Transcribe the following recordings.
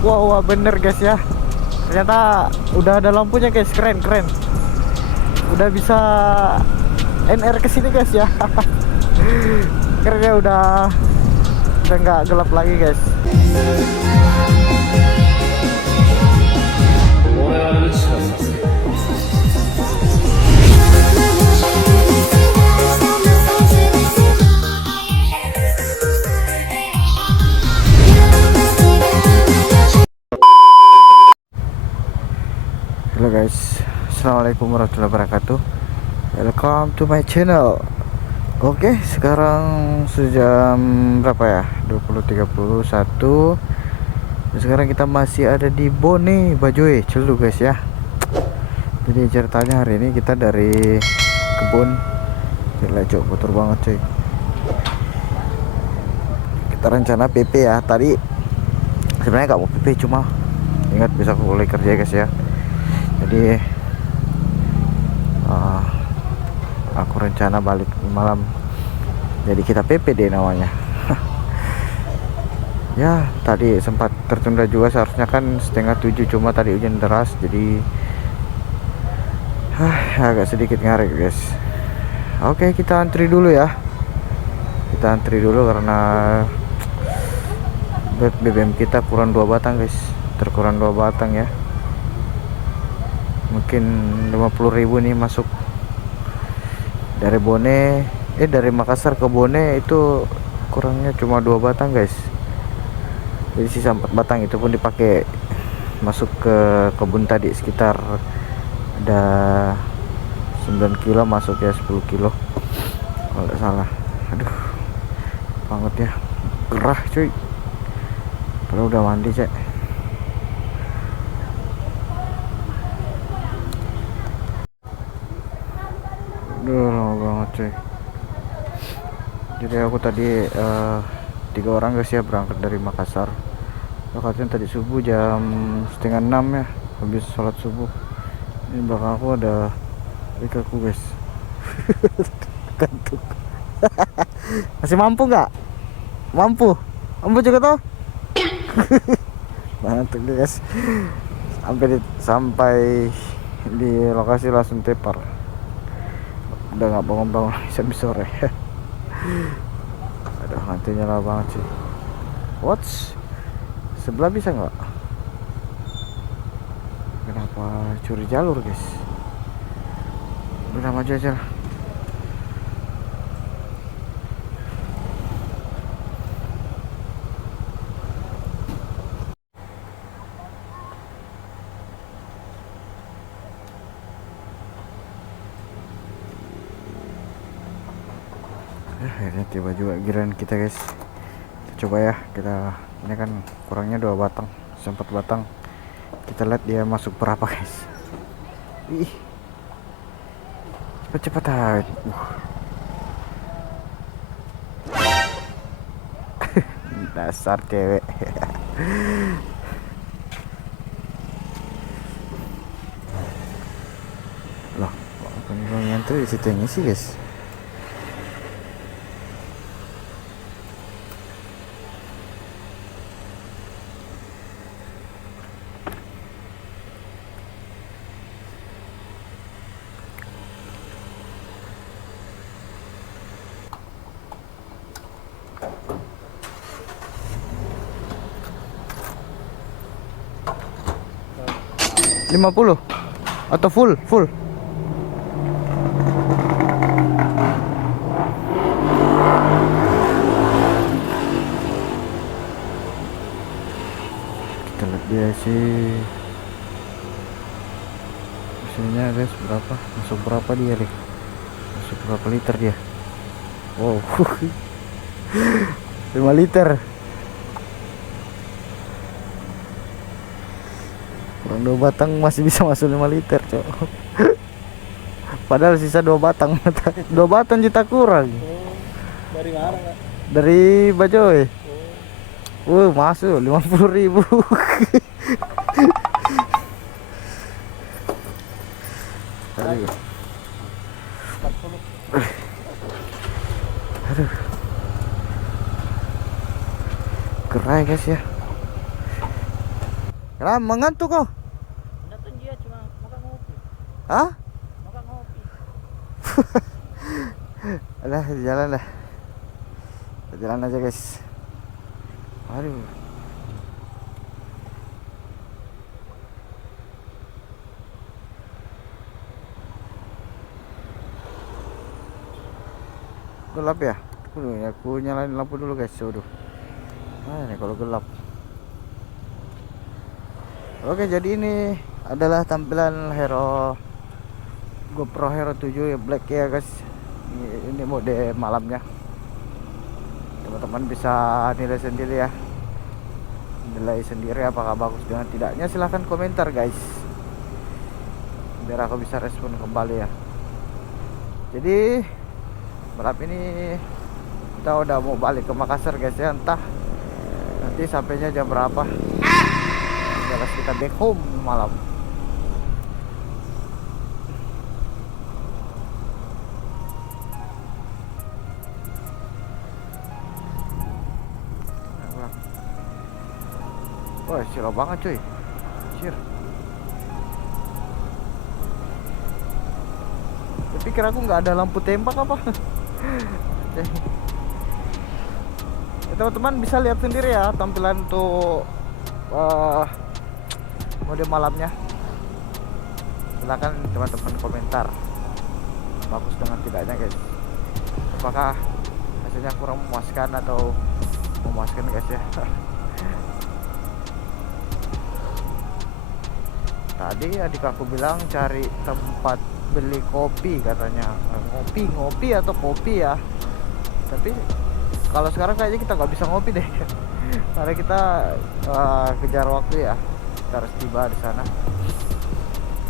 Wah, wah, bener guys ya. Ternyata udah ada lampunya guys, keren keren. Udah bisa NR ke sini guys ya. Keren ya, udah nggak gelap lagi guys. Halo guys, assalamualaikum warahmatullahi wabarakatuh. Welcome to my channel. Oke, sekarang sudah jam berapa ya? 20.31. Sekarang kita masih ada di Bone Bajoe Celu guys ya. Jadi ceritanya hari ini kita dari kebun. Gila cok, kotor banget cuy. Kita rencana PP ya. Tadi sebenarnya nggak mau PP, cuma ingat besok boleh kerja guys ya. Jadi aku rencana balik malam, jadi kita PP deh namanya. Ya tadi sempat tertunda juga, seharusnya kan 6:30, cuma tadi hujan deras jadi agak sedikit ngaret guys. Oke, kita antri dulu ya, kita antri dulu karena BBM kita kurang 2 batang guys, terkurang 2 batang ya. Mungkin 50.000 nih masuk dari Bone, dari Makassar ke Bone itu kurangnya cuma 2 batang guys. Jadi sisa 4 batang itu pun dipakai masuk ke kebun tadi, sekitar ada 9 kilo masuk ya, 10 kilo kalau nggak salah. Aduh banget ya, gerah cuy, padahal udah mandi cek. Aduh lama banget cuy. Jadi aku tadi 3 orang guys ya berangkat dari Makassar. Katanya tadi subuh jam setengah 6 ya, habis sholat subuh. Ini belakang aku ada ikanku guys. Kantuk. Masih mampu nggak? Mampu juga toh. Ngantuk deh guys. Sampai di lokasi langsung tepar. Udah nggak bangun-bangun sampai sore. Aduh nanti nyala banget sih. Watch sebelah bisa nggak? Kenapa curi jalur guys? Udah maju aja lah. Akhirnya tiba juga giliran kita guys. Kita coba ya, kita ini kan kurangnya 2 batang, 4 batang. Kita lihat dia masuk berapa guys. Ih, cepet aja. Dasar cewek. Loh, pengen tuh di situ yang isi guys. Lima 50 atau full kita lihat dia sih mesinnya guys, berapa masuk, berapa dia nih, masuk berapa liter dia. Wow. 5 liter, kurang 2 batang masih bisa masuk 5 liter cok. Padahal sisa 2 batang. 2 batang juta kurang. Dari mana Kak? Dari Bajoy. Masuk 50.000. Aduh. Aduh. Gerai guys ya. Kenapa mengantuk kau? Datang dia cuma makan ngopi. Hah? Makan ngopi. Alah, jalan dah. Jalan aja guys. Aduh. Gelap ya? Aku nyalain lampu dulu guys. Waduh. Ini kalau gelap. Oke, jadi ini adalah tampilan Hero GoPro Hero 7 ya, Black ya guys. Ini mode malamnya. Teman-teman bisa nilai sendiri ya. Nilai sendiri apakah bagus dengan tidaknya, silahkan komentar guys. Biar aku bisa respon kembali ya. Jadi malam ini kita udah mau balik ke Makassar guys ya. Entah nanti sampainya jam berapa. Jelas kita back home malam. Wah, silo banget cuy. Sir. Tapi pikir aku nggak ada lampu tembak apa. Ya, teman-teman bisa lihat sendiri ya tampilan untuk mode malamnya. Silakan teman-teman komentar bagus dengan tidaknya guys. Apakah hasilnya kurang memuaskan atau memuaskan guys ya. Tadi adik aku bilang cari tempat beli kopi katanya. Ngopi atau kopi ya. Tapi kalau sekarang kayaknya kita nggak bisa ngopi deh. Karena kita kejar waktu ya. Kita harus tiba di sana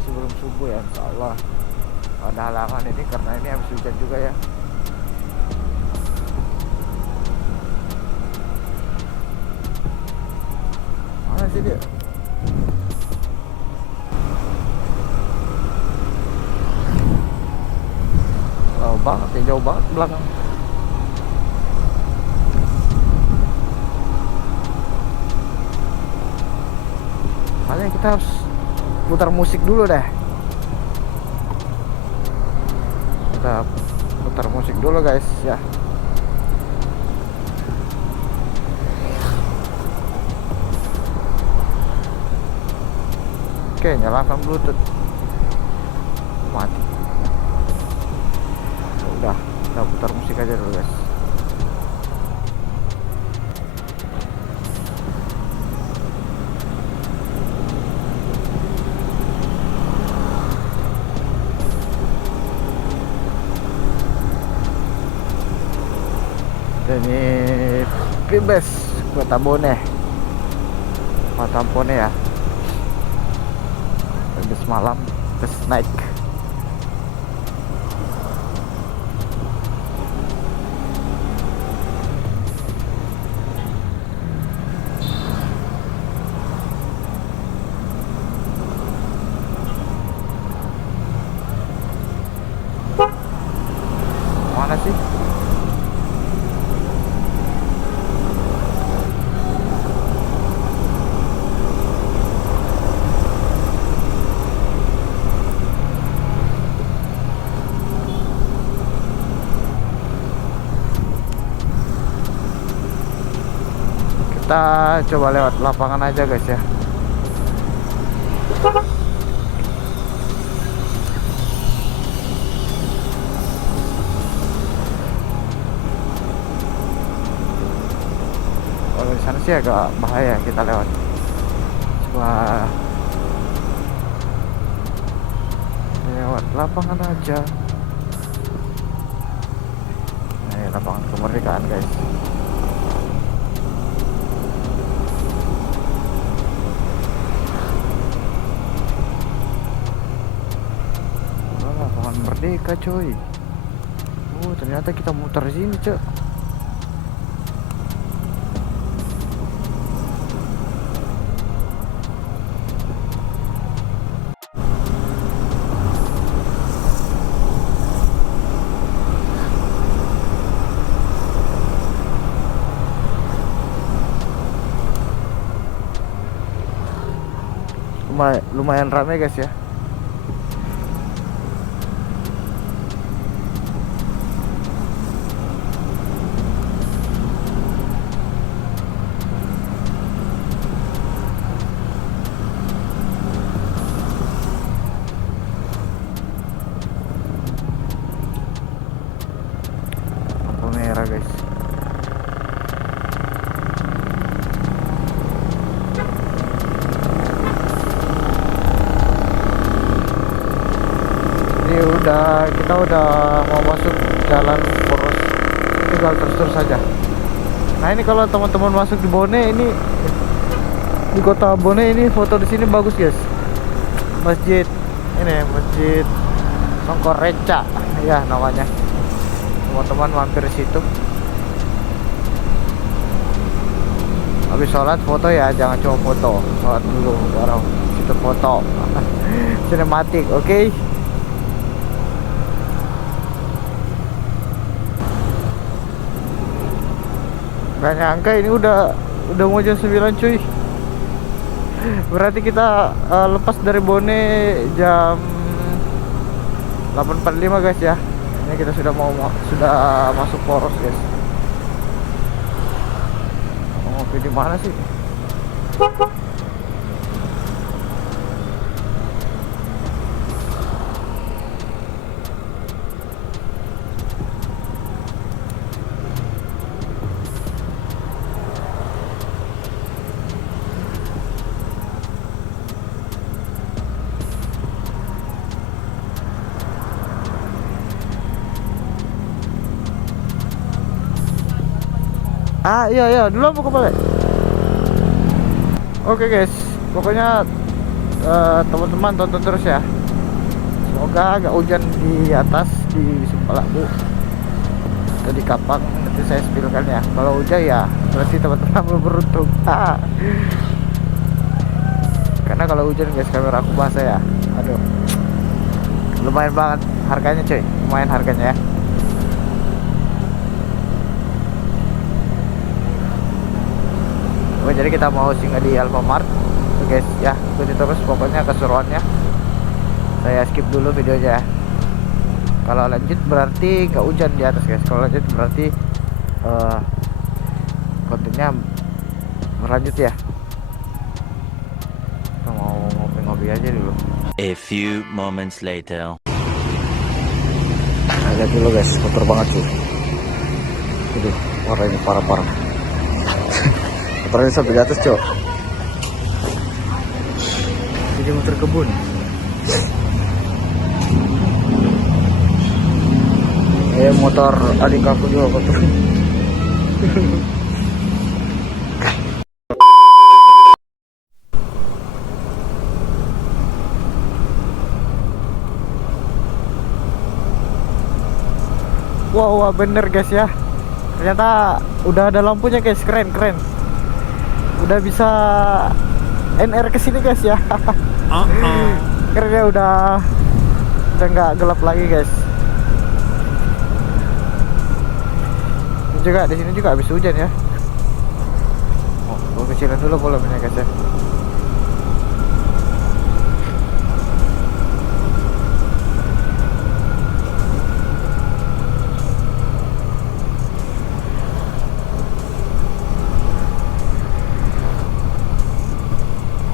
sebelum subuh ya, insya Allah. Ada halangan ini karena ini habis hujan juga ya. Mana sih dia? Jauh banget belakang. Makanya kita harus putar musik dulu deh. Kita putar musik dulu guys ya. Oke, nyalakan Bluetooth. Mati. Udah, kita putar musik aja dulu guys. Ini Pibes Kota Bone, Matampone ya. Pibes malam, bus naik. Mana sih? Kita coba lewat lapangan aja guys ya. Kalau di sana sih agak bahaya kita lewat. Coba lewat lapangan aja. Nah, lapangan kemerdekaan guys. Lapangan merdeka coy. Oh, ternyata kita muter sini cok. lumayan rame guys ya. Lampu merah guys. Kita udah mau masuk jalan poros, tinggal terus saja. Nah ini kalau teman-teman masuk di Bone ini, di kota Bone ini, foto di sini bagus guys. Masjid ini, Masjid Songkoreca ya namanya. Teman-teman mampir di situ. Habis sholat foto ya, jangan cuma foto. Sholat dulu baru situ foto. Sinematik, oke? Gak nyangka ini udah mau jam 9 cuy. Berarti kita lepas dari Bone jam 8.45 guys ya. Ini kita sudah masuk poros guys. Mau ngopi di mana sih? Iya dulu mau kembali. Oke guys, pokoknya teman-teman tonton terus ya. Semoga agak hujan di atas di Sumpalabu atau di Kapang, nanti saya spillkan ya. Kalau hujan ya berarti teman-teman beruntung. Karena kalau hujan guys kamera aku basah ya. Aduh, lumayan banget harganya cuy, lumayan harganya ya. Oke, jadi kita mau singgah di Alfamart guys ya, ikuti terus pokoknya keseruannya. Saya skip dulu videonya ya. Kalau lanjut berarti nggak hujan di atas guys. Kalau lanjut berarti kontennya berlanjut ya. Kita mau ngopi-ngopi aja dulu. A few moments later. Lihat dulu guys, kotor banget cuy. Aduh, warnanya parah-parah. Kotornya sampai di atas cok. Jadi motor kebun. Motor adik aku juga kotor. Wow, bener guys ya. Ternyata udah ada lampunya guys, keren. Udah bisa NR kesini guys ya. Keren ya, udah nggak gelap lagi guys. Juga di sini juga habis hujan ya. Gue kecilin dulu volumenya guys ya.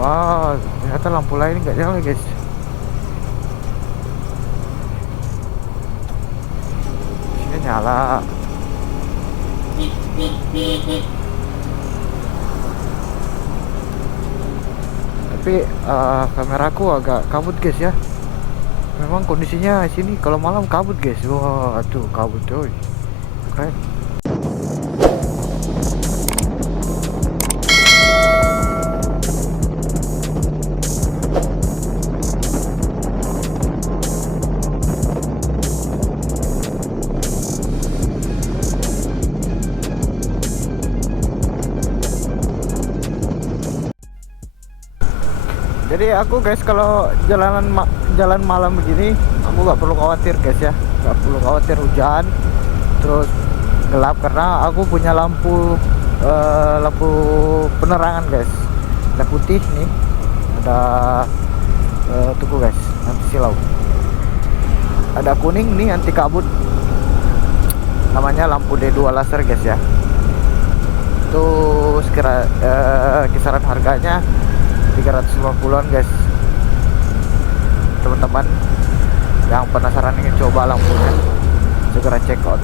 Wow, ternyata lampu lain nggak nyala guys. Sini nyala. Tapi kameraku agak kabut guys ya. Memang kondisinya sini kalau malam kabut guys. Wah, tuh kabut coy. Keren. Jadi aku guys kalau jalan malam begini aku nggak perlu khawatir guys ya, nggak perlu khawatir hujan terus gelap karena aku punya lampu penerangan guys, ada putih nih, ada tunggu guys, anti silau. Ada kuning nih anti kabut, namanya lampu D2 laser guys ya. Itu kisaran harganya 350-an guys. Teman-teman yang penasaran ingin coba lampunya segera check out.